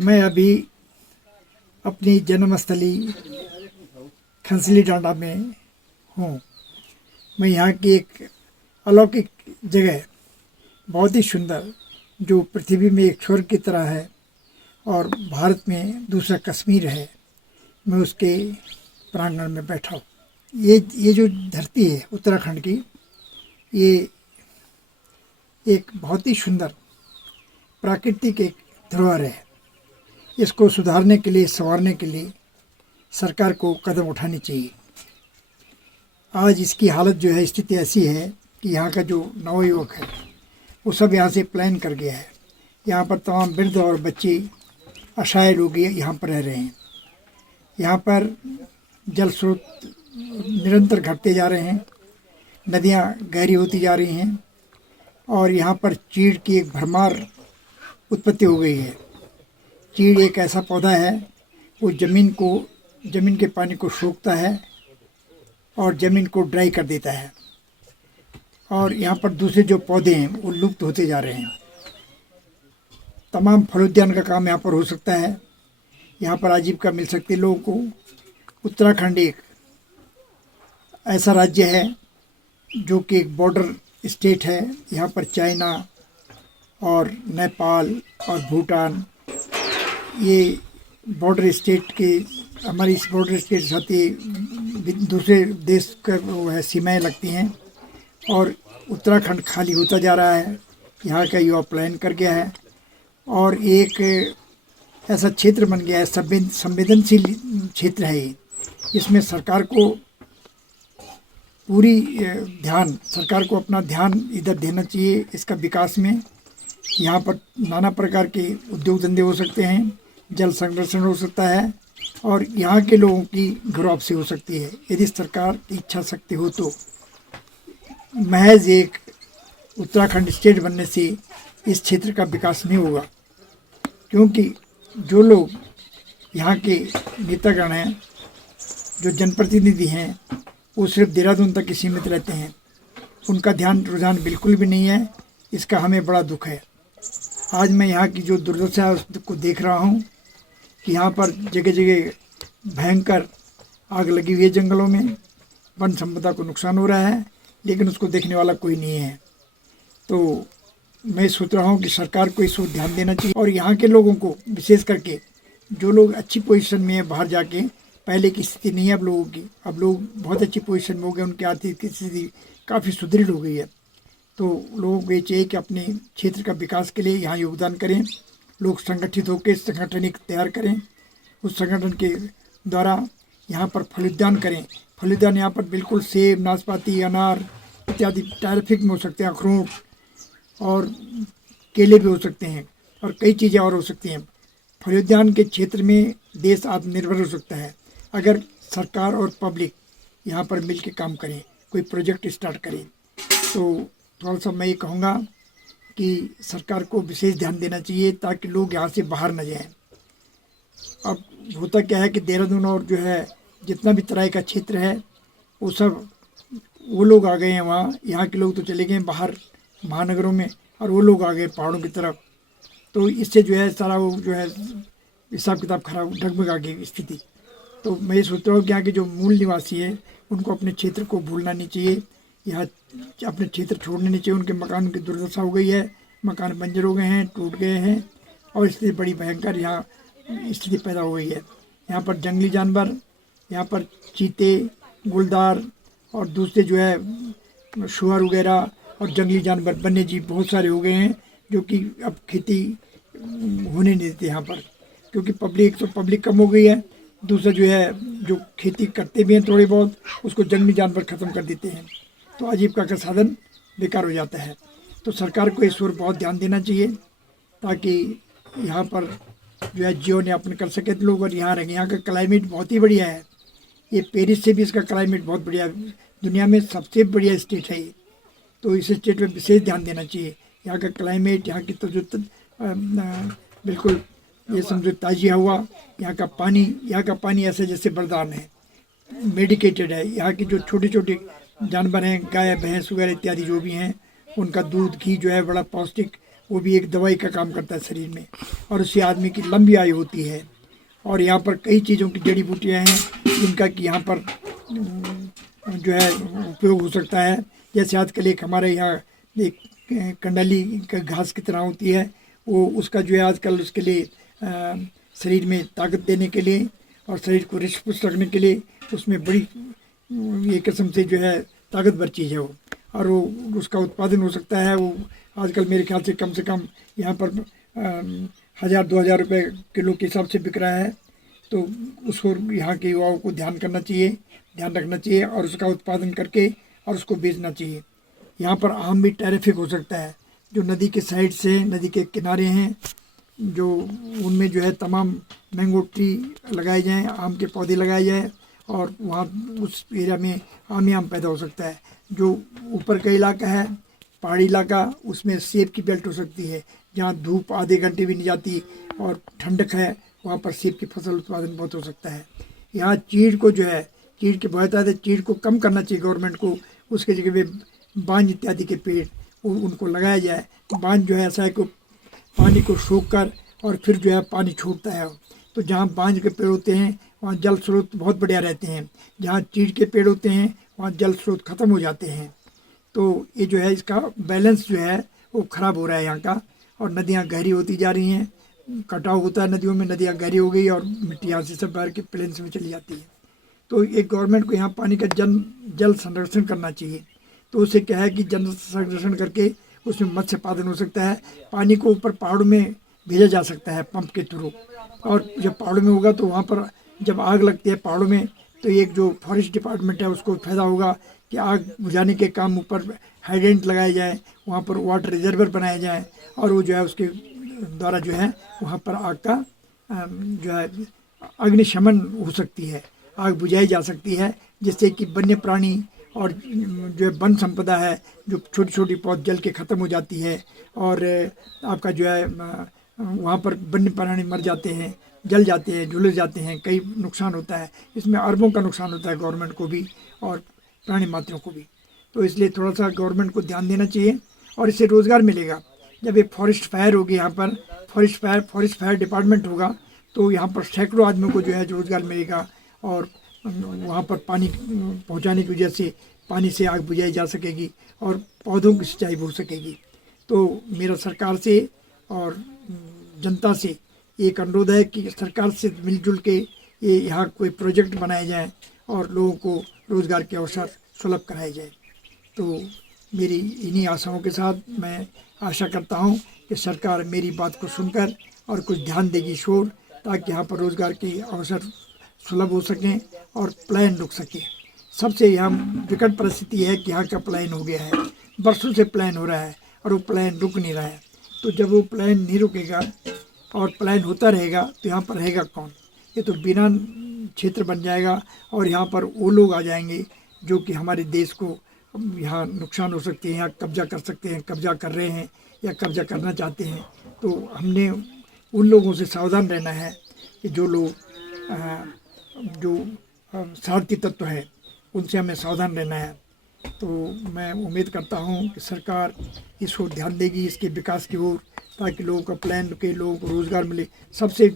मैं अभी अपनी जन्मस्थली खनसली डांडा में हूँ। मैं यहाँ की एक अलौकिक जगह, बहुत ही सुंदर, जो पृथ्वी में एक स्वर्ग की तरह है और भारत में दूसरा कश्मीर है, मैं उसके प्रांगण में बैठा हूँ। ये जो धरती है उत्तराखंड की, ये एक बहुत ही सुंदर प्राकृतिक एक धरोहर है। इसको सुधारने के लिए, संवारने के लिए सरकार को कदम उठाने चाहिए। आज इसकी हालत जो है, स्थिति ऐसी है कि यहाँ का जो नवयुवक है वो सब यहाँ से प्लान कर गया है। यहाँ पर तमाम वृद्ध और बच्चे, असहाय लोग यहाँ पर रह रहे हैं। यहाँ पर जल स्रोत निरंतर घटते जा रहे हैं, नदियाँ गहरी होती जा रही हैं और यहाँ पर चीड़ की एक भरमार उत्पत्ति हो गई है। चीड़ एक ऐसा पौधा है, वो ज़मीन के पानी को सोखता है और ज़मीन को ड्राई कर देता है। और यहाँ पर दूसरे जो पौधे हैं वो लुप्त होते जा रहे हैं। तमाम फलोद्यान का काम यहाँ पर हो सकता है। यहाँ पर आजीविका मिल सकती है लोगों को। उत्तराखंड एक ऐसा राज्य है जो कि एक बॉर्डर स्टेट है। यहाँ पर चाइना और नेपाल और भूटान, ये बॉर्डर स्टेट के, हमारी इस बॉर्डर स्टेट के साथ ये दूसरे देश का वो है, सीमाएँ लगती हैं। और उत्तराखंड खाली होता जा रहा है। यहाँ का युवा पलायन कर गया है और एक ऐसा क्षेत्र बन गया है, संवेदनशील क्षेत्र है ये, जिसमें सरकार को सरकार को अपना ध्यान इधर देना चाहिए इसका विकास में। यहाँ पर नाना प्रकार के उद्योग धंधे हो सकते हैं, जल संरक्षण हो सकता है और यहाँ के लोगों की घर वापसी हो सकती है, यदि सरकार की इच्छा शक्ति हो तो। महज एक उत्तराखंड स्टेट बनने से इस क्षेत्र का विकास नहीं होगा, क्योंकि जो लोग यहाँ के नेतागण हैं, जो जनप्रतिनिधि हैं, वो सिर्फ देहरादून तक ही सीमित रहते हैं। उनका ध्यान रुझान बिल्कुल भी नहीं है। इसका हमें बड़ा दुख है। आज मैं यहाँ की जो दुर्दशा है उसको देख रहा हूँ कि यहाँ पर जगह जगह भयंकर आग लगी हुई है जंगलों में, वन संपदा को नुकसान हो रहा है, लेकिन उसको देखने वाला कोई नहीं है। तो मैं सोच रहा हूँ कि सरकार को इस ओर ध्यान देना चाहिए और यहाँ के लोगों को, विशेष करके जो लोग अच्छी पोजीशन में है, बाहर जाके, पहले की स्थिति नहीं है अब लोगों की, अब लोग बहुत अच्छी पोजीशन में हो गए, उनकी आर्थिक स्थिति काफ़ी सुदृढ़ हो गई है। तो लोगों को ये चाहिए कि अपने क्षेत्र का विकास के लिए यहाँ योगदान करें। लोग संगठित होकर संगठन एक तैयार करें, उस संगठन के द्वारा यहाँ पर फलोद्यान करें। फलोद्यान यहाँ पर बिल्कुल सेब, नाशपाती, अनार इत्यादि ट्रैफिक में हो सकते हैं, अखरोट और केले भी हो सकते हैं और कई चीज़ें और हो सकती हैं। फलोद्यान के क्षेत्र में देश आत्मनिर्भर हो सकता है अगर सरकार और पब्लिक यहाँ पर मिल के काम करें, कोई प्रोजेक्ट स्टार्ट करें। तो थोड़ा सा मैं ये कहूँगा कि सरकार को विशेष ध्यान देना चाहिए ताकि लोग यहाँ से बाहर न जाएं। अब होता क्या है कि देहरादून और जो है जितना भी तराई का क्षेत्र है वो लोग आ गए हैं वहाँ। यहाँ के लोग तो चले गए बाहर महानगरों में और वो लोग आ गए पहाड़ों की तरफ। तो इससे जो है सारा वो जो है हिसाब किताब खराब, डगमगा गई स्थिति। तो मैं ये सोच रहा हूँ कि यहाँ के जो मूल निवासी हैं उनको अपने क्षेत्र को भूलना नहीं चाहिए, यहाँ अपने क्षेत्र छोड़ने नहीं चाहिए। उनके मकान की दुर्दशा हो गई है, मकान बंजर हो गए हैं, टूट गए हैं और इसलिए बड़ी भयंकर यहाँ स्थिति पैदा हो गई है। यहाँ पर जंगली जानवर, यहाँ पर चीते, गुलदार और दूसरे जो है शुअर वगैरह और जंगली जानवर, वन्य जीव बहुत सारे हो गए हैं, जो कि अब खेती होने नहीं देते यहाँ पर, क्योंकि पब्लिक कम हो गई है। दूसरा जो है जो खेती करते भी हैं थोड़े बहुत, उसको जंगली जानवर ख़त्म कर देते हैं, तो आजीविका का साधन बेकार हो जाता है। तो सरकार को इस ओर बहुत ध्यान देना चाहिए ताकि यहाँ पर जो है जीवन यापन कर सके लोग और यहाँ रहेंगे। यहाँ का क्लाइमेट बहुत ही बढ़िया है। ये पेरिस से भी इसका क्लाइमेट बहुत बढ़िया है, दुनिया में सबसे बढ़िया स्टेट है ये। तो इस स्टेट में विशेष ध्यान देना चाहिए। यहाँ का क्लाइमेट, यहाँ की तो जो बिल्कुल ये समझो ताज़ी हवा, यहाँ का पानी ऐसा जैसे वरदान है, मेडिकेटेड है। यहाँ के जो छोटे छोटे जानवर हैं, गाय भैंस वगैरह इत्यादि जो भी हैं, उनका दूध घी जो है बड़ा पौष्टिक वो भी एक दवाई का काम करता है शरीर में, और उससे आदमी की लंबी आयु होती है। और यहाँ पर कई चीज़ों की जड़ी बूटियाँ हैं जिनका कि यहाँ पर जो है उपयोग हो सकता है। जैसे आजकल एक हमारे यहाँ एक कंडली का घास की तरह होती है, वो उसका जो है आजकल उसके लिए शरीर में ताकत देने के लिए और शरीर को रिष्ट पुष्ट रखने के लिए उसमें बड़ी एक किस्म से जो है ताकतवर चीज़ है वो, और वो उसका उत्पादन हो सकता है। वो आजकल मेरे ख्याल से कम यहाँ पर 1000-2000 रुपये किलो के हिसाब से बिक रहा है। तो उसको यहाँ के युवाओं को ध्यान रखना चाहिए और उसका उत्पादन करके और उसको बेचना चाहिए। यहाँ पर आम भी टेरिफिक हो सकता है। जो नदी के साइड से, नदी के किनारे हैं, जो उनमें जो है तमाम मैंगो ट्री लगाए जाएँ, आम के पौधे लगाए जाएँ, और वहाँ उस एरिया में आम पैदा हो सकता है। जो ऊपर का इलाका है, पहाड़ी इलाका, उसमें सेब की बेल्ट हो सकती है, जहाँ धूप आधे घंटे भी नहीं जाती और ठंडक है, वहाँ पर सेब की फसल उत्पादन बहुत हो सकता है। यहाँ चीड़ को जो है, चीड़ के बहुत ज़्यादा, चीड़ को कम करना चाहिए गवर्नमेंट को। उसके जगह पे बांज इत्यादि के पेड़ उनको लगाया जाए। बांज जो है ऐसा है कि पानी को सोख कर और फिर जो है पानी छोड़ता है। तो जहाँ बांज के पेड़ होते हैं वहाँ जल स्रोत बहुत बढ़िया रहते हैं, जहाँ चीड़ के पेड़ होते हैं वहाँ जल स्रोत ख़त्म हो जाते हैं। तो ये जो है इसका बैलेंस जो है वो ख़राब हो रहा है यहाँ का, और नदियाँ गहरी होती जा रही हैं, कटाव होता है नदियों में, नदियाँ गहरी हो गई और मिट्टी यहाँ से सब बाहर के प्लेन्स में चली जाती है। तो एक गवर्नमेंट को यहाँ पानी का जल संरक्षण करना चाहिए। तो उससे क्या है कि जल संरक्षण करके उसमें मत्स्य पालन हो सकता है। पानी को ऊपर पहाड़ों में भेजा जा सकता है पंप के थ्रू, और जब पहाड़ों में होगा तो वहाँ पर जब आग लगती है पहाड़ों में, तो एक जो फॉरेस्ट डिपार्टमेंट है उसको फायदा होगा कि आग बुझाने के काम ऊपर हाइडेंट लगाए जाए, वहाँ पर वाटर रिजर्वर बनाए जाए, और वो जो है उसके द्वारा जो है वहाँ पर आग का जो है अग्निशमन हो सकती है, आग बुझाई जा सकती है, जिससे कि वन्य प्राणी और जो है वन संपदा है, जो छोटी छोटी पौध जल के ख़त्म हो जाती है, और आपका जो है वहाँ पर वन्य प्राणी मर जाते हैं, जल जाते हैं, झुलस जाते हैं, कई नुकसान होता है। इसमें अरबों का नुकसान होता है गवर्नमेंट को भी और प्राणी मात्रों को भी। तो इसलिए थोड़ा सा गवर्नमेंट को ध्यान देना चाहिए, और इससे रोज़गार मिलेगा। जब एक फॉरेस्ट फायर होगी, यहाँ पर फॉरेस्ट फायर डिपार्टमेंट होगा, तो यहाँ पर सैकड़ों आदमियों को जो है रोज़गार मिलेगा, और वहाँ पर पानी पहुँचाने की वजह से पानी से आग बुझाई जा सकेगी और पौधों की सिंचाई हो सकेगी। तो मेरा सरकार से और जनता से एक अनुरोध है कि सरकार से मिलजुल के ये यहाँ कोई प्रोजेक्ट बनाए जाए और लोगों को रोज़गार के अवसर सुलभ कराए जाए। तो मेरी इन्हीं आशाओं के साथ मैं आशा करता हूँ कि सरकार मेरी बात को सुनकर और कुछ ध्यान देगी शोर, ताकि यहाँ पर रोज़गार के अवसर सुलभ हो सकें और पलायन रुक सके। सबसे यहाँ विकट परिस्थिति है कि यहाँ का पलायन हो गया है, बरसों से पलायन हो रहा है और वो पलायन रुक नहीं रहा है। तो जब वो पलायन नहीं रुकेगा और पलायन होता रहेगा तो यहाँ पर रहेगा कौन? ये तो बिना क्षेत्र बन जाएगा, और यहाँ पर वो लोग आ जाएंगे जो कि हमारे देश को यहाँ नुकसान हो सकते हैं, यहाँ कब्जा कर सकते हैं, कब्जा कर रहे हैं या कब्जा करना चाहते हैं। तो हमने उन लोगों से सावधान रहना है कि जो लोग जो स्वार्थी तत्व है उनसे हमें सावधान रहना है। तो मैं उम्मीद करता हूँ कि सरकार इसको ध्यान देगी, इसके विकास की ओर, ताकि लोगों का प्लान के, लोगों को रोज़गार मिले। सबसे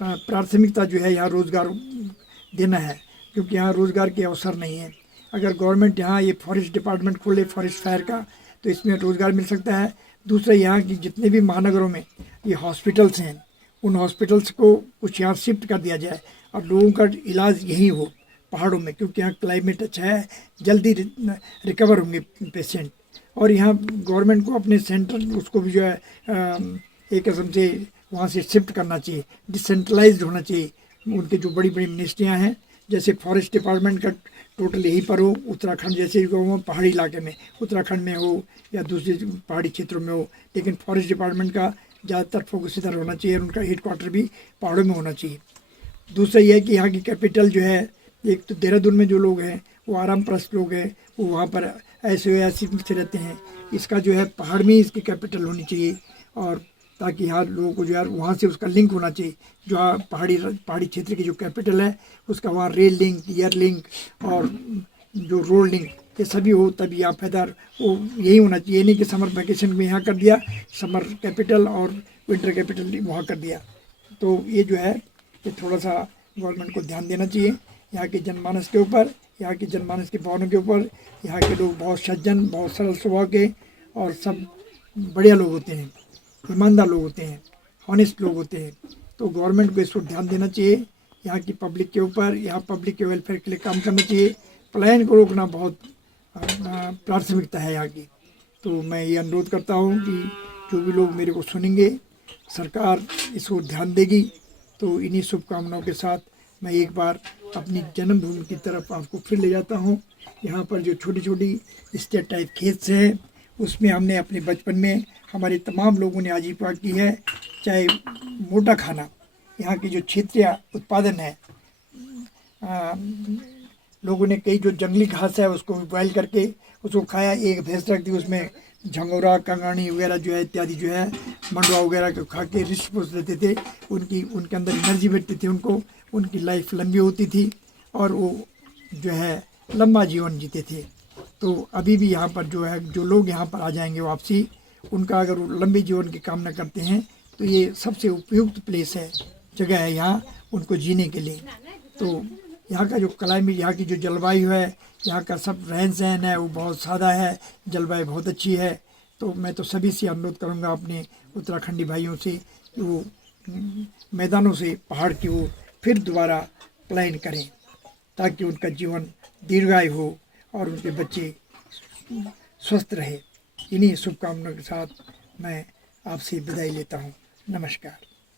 प्राथमिकता जो है यहाँ रोज़गार देना है, क्योंकि यहाँ रोज़गार के अवसर नहीं है। अगर गवर्नमेंट यहाँ ये फॉरेस्ट डिपार्टमेंट खोले फॉरेस्ट फायर का, तो इसमें रोज़गार मिल सकता है। दूसरा, यहाँ की जितने भी महानगरों में ये हॉस्पिटल्स हैं, उन हॉस्पिटल्स को कुछ यहाँ शिफ्ट कर दिया जाए और लोगों का इलाज यहीं हो पहाड़ों में, क्योंकि यहाँ क्लाइमेट अच्छा है, जल्दी रिकवर होंगे पेशेंट। और यहाँ गवर्नमेंट को अपने सेंटर उसको भी जो है एक किस्म से वहाँ से शिफ्ट करना चाहिए, डिसेंट्रलाइज्ड होना चाहिए। उनके जो बड़ी बड़ी मिनिस्ट्रियाँ हैं, जैसे फॉरेस्ट डिपार्टमेंट का टोटल यहीं पर हो, उत्तराखंड जैसे वो पहाड़ी इलाके में, उत्तराखंड में हो या दूसरे पहाड़ी क्षेत्रों में हो, लेकिन फॉरेस्ट डिपार्टमेंट का ज़्यादातर फोकस इधर होना चाहिए और उनका हेडक्वार्टर भी पहाड़ों में होना चाहिए। दूसरा यह है कि यहाँ की कैपिटल जो है, एक तो देहरादून में जो लोग हैं वो आराम प्रस्त लोग हैं, वो वहाँ पर ऐसे से रहते हैं। इसका जो है पहाड़ में इसकी कैपिटल होनी चाहिए, और ताकि यहाँ लोगों को जो है वहाँ से उसका लिंक होना चाहिए। जो पहाड़ी क्षेत्र की जो कैपिटल है उसका वहाँ रेल लिंक, एयर लिंक और जो रोड लिंक ये सभी हो, तभी यहाँ फायदा वो यही होना चाहिए, नहीं कि समर वैकेशन में यहाँ कर दिया, समर कैपिटल और विंटर कैपिटल वहाँ कर दिया। तो ये जो है ये थोड़ा सा गवर्नमेंट को ध्यान देना चाहिए यहाँ के जनमानस के ऊपर, यहाँ के जनमानस के भावनाओं के ऊपर। यहाँ के लोग बहुत सज्जन, बहुत सरल स्वभाव के और सब बढ़िया लोग होते हैं, ईमानदार लोग होते हैं, ऑनेस्ट लोग होते हैं। तो गवर्नमेंट को इस पर ध्यान देना चाहिए यहाँ की पब्लिक के ऊपर, यहाँ पब्लिक के वेलफेयर के लिए काम करना चाहिए। पलायन को रोकना बहुत प्राथमिकता है यहाँ की। तो मैं ये अनुरोध करता हूँ कि जो भी लोग मेरे को सुनेंगे, सरकार इस ओर ध्यान देगी। तो इन्हीं शुभकामनाओं के साथ मैं एक बार अपनी जन्मभूमि की तरफ आपको फिर ले जाता हूँ। यहाँ पर जो छोटी छोटी स्टेट टाइप खेत हैं, उसमें हमने अपने बचपन में हमारे तमाम लोगों ने आजीविका की है। चाहे मोटा खाना, यहाँ की जो क्षेत्रीय उत्पादन है, लोगों ने कई जो जंगली घास है उसको भी बॉयल करके उसको खाया। एक भैंस रख दी, उसमें झंगोरा, कंगानी वगैरह जो है इत्यादि जो है मंडवा वगैरह को खा के रिस्ट पोष लेते थे। उनके अंदर एनर्जी बढ़ती थी, उनकी लाइफ लंबी होती थी और वो जो है लंबा जीवन जीते थे। तो अभी भी यहाँ पर जो है जो लोग यहाँ पर आ जाएंगे वापसी, उनका अगर वो लंबे जीवन की कामना करते हैं तो ये सबसे उपयुक्त प्लेस है, जगह है यहाँ उनको जीने के लिए। तो यहाँ का जो क्लाइमेट, यहाँ की जो जलवायु है, यहाँ का सब रहन सहन है वो बहुत सादा है, जलवायु बहुत अच्छी है। तो मैं तो सभी से अनुरोध करूँगा अपने उत्तराखंडी भाइयों से कि वो मैदानों से पहाड़ की ओर फिर दोबारा पलायन करें, ताकि उनका जीवन दीर्घायु हो और उनके बच्चे स्वस्थ रहे। इन्हीं शुभकामनाओं के साथ मैं आपसे विदाई लेता हूँ। नमस्कार।